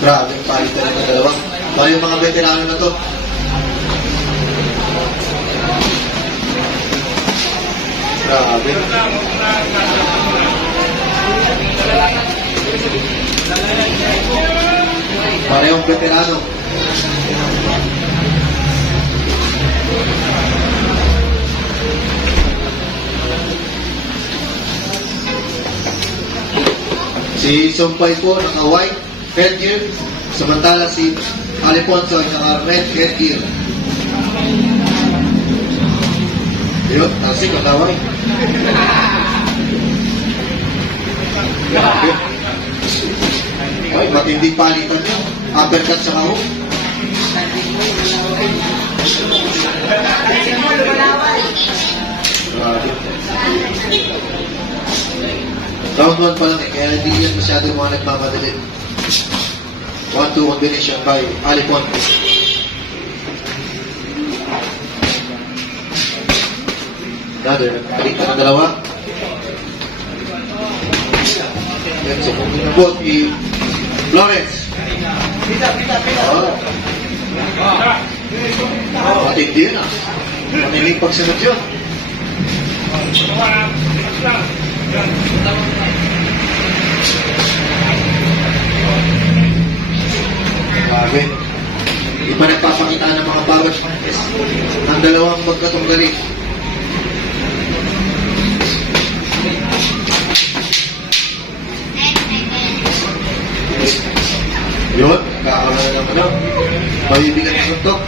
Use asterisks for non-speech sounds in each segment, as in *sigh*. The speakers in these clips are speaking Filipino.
Grabe, palitan ng dalawa. O yung mga veterano na to. Grabe. Parehong veterano. Si Sumpay po naka-white headgear, samantala si Alfonso ay naka-red headgear. Yun, kasi kataway. Grabe. *laughs* Ay, matindi palitan yun. Uppercut sa kahok. Grabe. Round 1 pa lang eh, kaya hindi yan masyado yung mga nagmamadali. 1-2 combination by Aliponte. Another, balik ka ng dalawa. So kung inabot, i Florence. Oh. Matindi yun ah. Maniling pagsunod yun. Grabe. Di pa nagpapakita ng mga martes ang dalawang magkatunggali. Yun, kakaroon na ng ano. Mabibigat na suntok.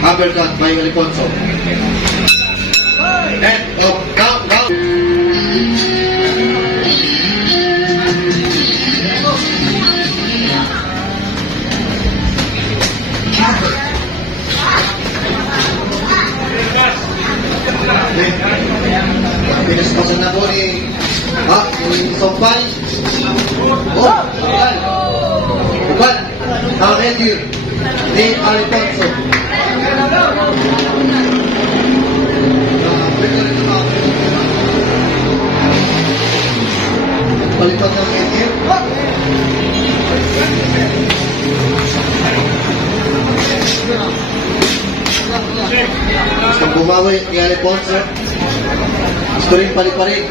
Uppercut by Alfonso. And, oh, Headgear ni Alfonso. Palipat ng headgear. Gusto bumawi ni Alfonso. Gusto rin paliparin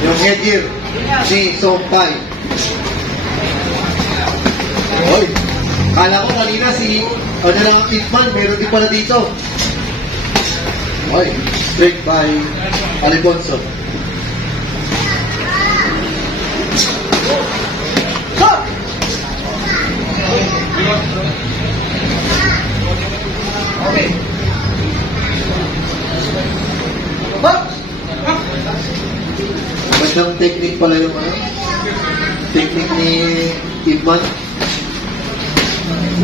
yung headgear ni Sompay. Hoy, kala ko kanina si ano lang ang Pitman, meron din pala dito. Hoy, straight by Alfonso. Okay. Magandang technique pala yung ano? Technique ni Pitman.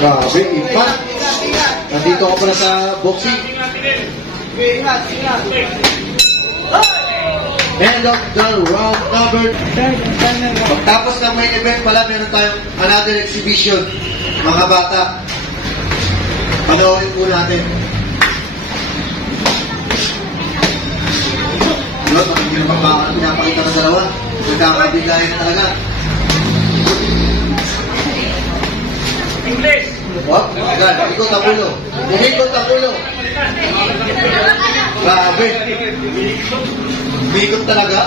Grabe, iba. Nandito ako pala sa boxing. End of the round number. Pagtapos ng main event pala, meron tayong another exhibition. Mga bata. Panoorin po natin. Yun, ang pinapakita ng dalawa? Nagkakabigayan na talaga. English. Oh, yan, ikot ang ulo. Umikot ang ulo. Grabe. Umikot talaga.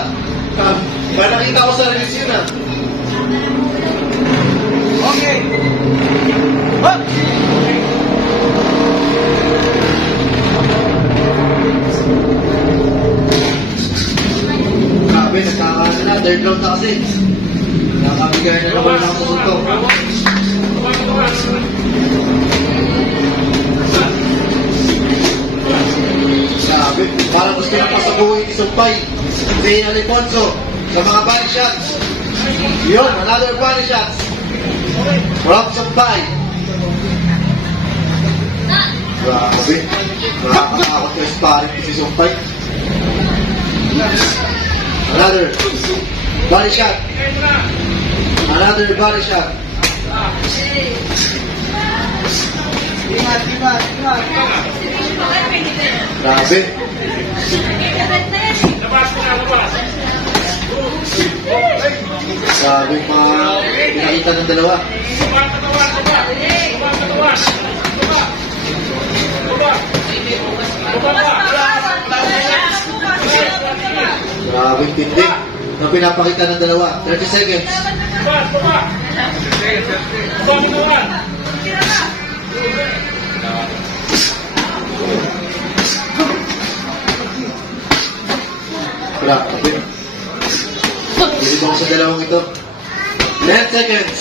Ba nakita ko sa release yun ah. Okay. Hop! Grabe, nagkakaano na. Third round na kasi. Nakakabigay na naman ng susuntok. Grabe, parang gusto na pasabuhin ni Sumpay. Si Alifonso sa mga body shots. Yun, another body shots. From Sumpay. Grabe, nakakatakot yung sparring ni si Sumpay. Another body shot. Another body shot. Grabe. Grabe yung mga pinakita ng dalawa. Grabe tindi na pinapakita ng dalawa. 30 seconds. Grabe. Bilibang sa dalawang ito. 10 seconds.